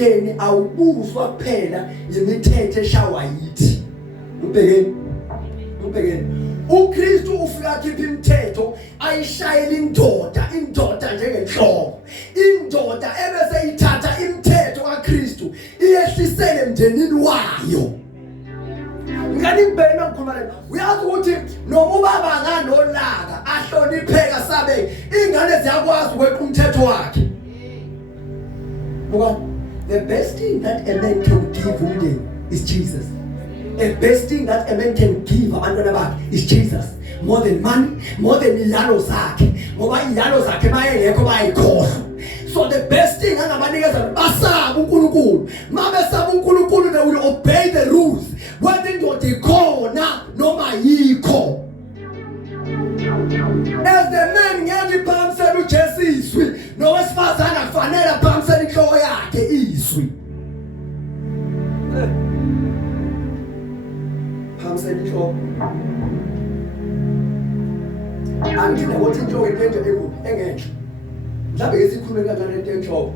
emthethweni awubuzwa kuphela imithetho eshawa yithi. Ubhekeni uKristu ufika khipha imithetho ayishayela indoda njengenhloko. Indoda ebese ithatha imithetho kaKristu iyehlisele emndenini wayo. Ngani ngibheke ngikhuluma la uyazi ukuthi noma ubaba nganolaka ahlonipheka sabe ingane ziyakwazi ukweqa umthetho wakhe. Buka, the best thing that a man can give umndeni is Jesus. The best thing that a man can give abantwana bakhe is Jesus. More than money, more than ilalo zakhe. Ngoba ilalo zakhe mayengekho bayikhohlwa. So the best thing angabanikeza basaba uNkulunkulu. Mabesaba uNkulunkulu they will obey the rules. Whether indoda ikhona noma yikho. As the man ngiyaliphamisela uJesu izwi, nowesifazane akufanele aphamisele inhloko yakhe izwi. Phamisela inhloko. Angina ukuthi inhloko into engenhle. Mhlawumbe ke sikhulume kanjani into enhloko.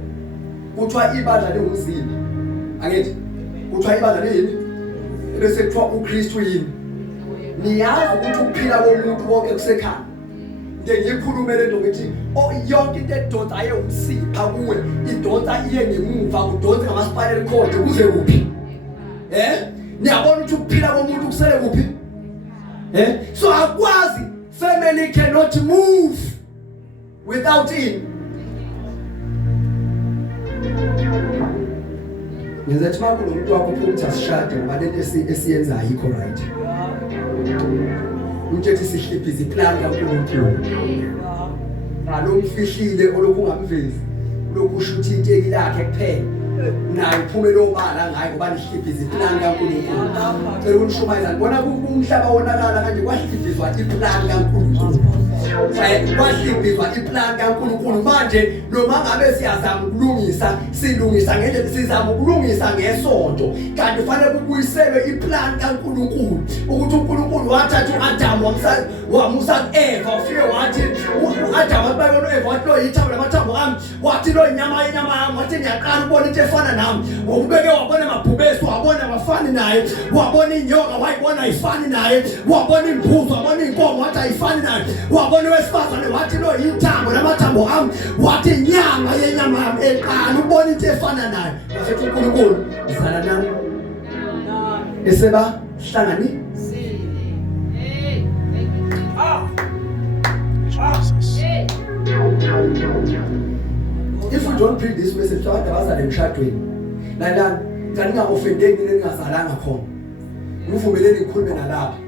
Kuthiwa ibandla lingumzimba. Angithi kuthiwa ibandla lini? Bese kuthiwa uKristu yini? Niyazi ukuthi ukuphila komuntu konke kusekhaya. Ngiyikhulume lento ngithi yonke into edonsa ayewumsipha kuwe idonsa iye ngemuva udonsa ngamaspinal cord kuze kuphi? Niyabona ukuthi ukuphila komuntu kusele kuphi? So akwazi family cannot move without him. Ngizathi manje umuntu wakho ukuthi asishade ngoba lento esiyenza ayikho right. Ujethi sihliphiza iplan kaNkulunkulu. Alomfihlile olokhu ungamvezi. Lokhu usho ukuthi inteki lakhe kuphela. Nayi iphumela obala ngayo ngoba lihliphiza iplan kaNkulunkulu. Cela ukushumayeza ngibona umhlaba wonakala kanje kwahliphiswa iplan kaNkulunkulu. Kwahliphiswa iplan kaNkulunkulu manje noma ngabe siyazama ukulungisa silungisa ngendlela sizama ukulungisa ngesonto kanti kufanele kubuyiselwe iplan kaNkulunkulu ukuthi uNkulunkulu wathatha uAdam wamusa kuEva ufike wathi uAdam ababona uEva wathi lo yithambo lamathambo ami wathi lo inyama yami wathi ngiyaqala ubona into efana nami ngokubeke wabona amabhubesi wabona abafani naye wabona inyoka wayibona ayifani naye wabona imbuzi wabona inkomo wathi ayifani naye wabona wesifazane wathi lo yithambo lamathambo ami wathi inyama yenyama yami eqala ubona into efana naye wasethi uNkulunkulu izala nami eseba hlangani If we don't bring this message to abantu abazali emshadweni la ngani offendeki ningazalanga khona ngivumeleni ngikhulume nalapha